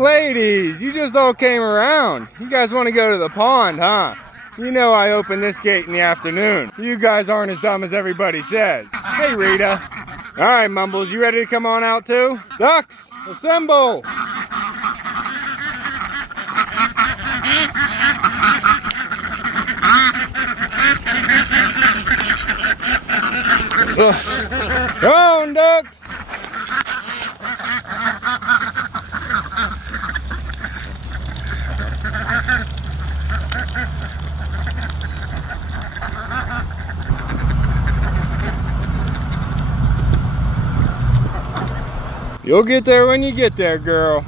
Ladies, you just all came around. You guys want to go to the pond, huh? You know I open this gate in the afternoon. You guys aren't as dumb as everybody says. Hey, Rita. All right, Mumbles, you ready to come on out too? Ducks, assemble! Come on, ducks! You'll get there when you get there, girl.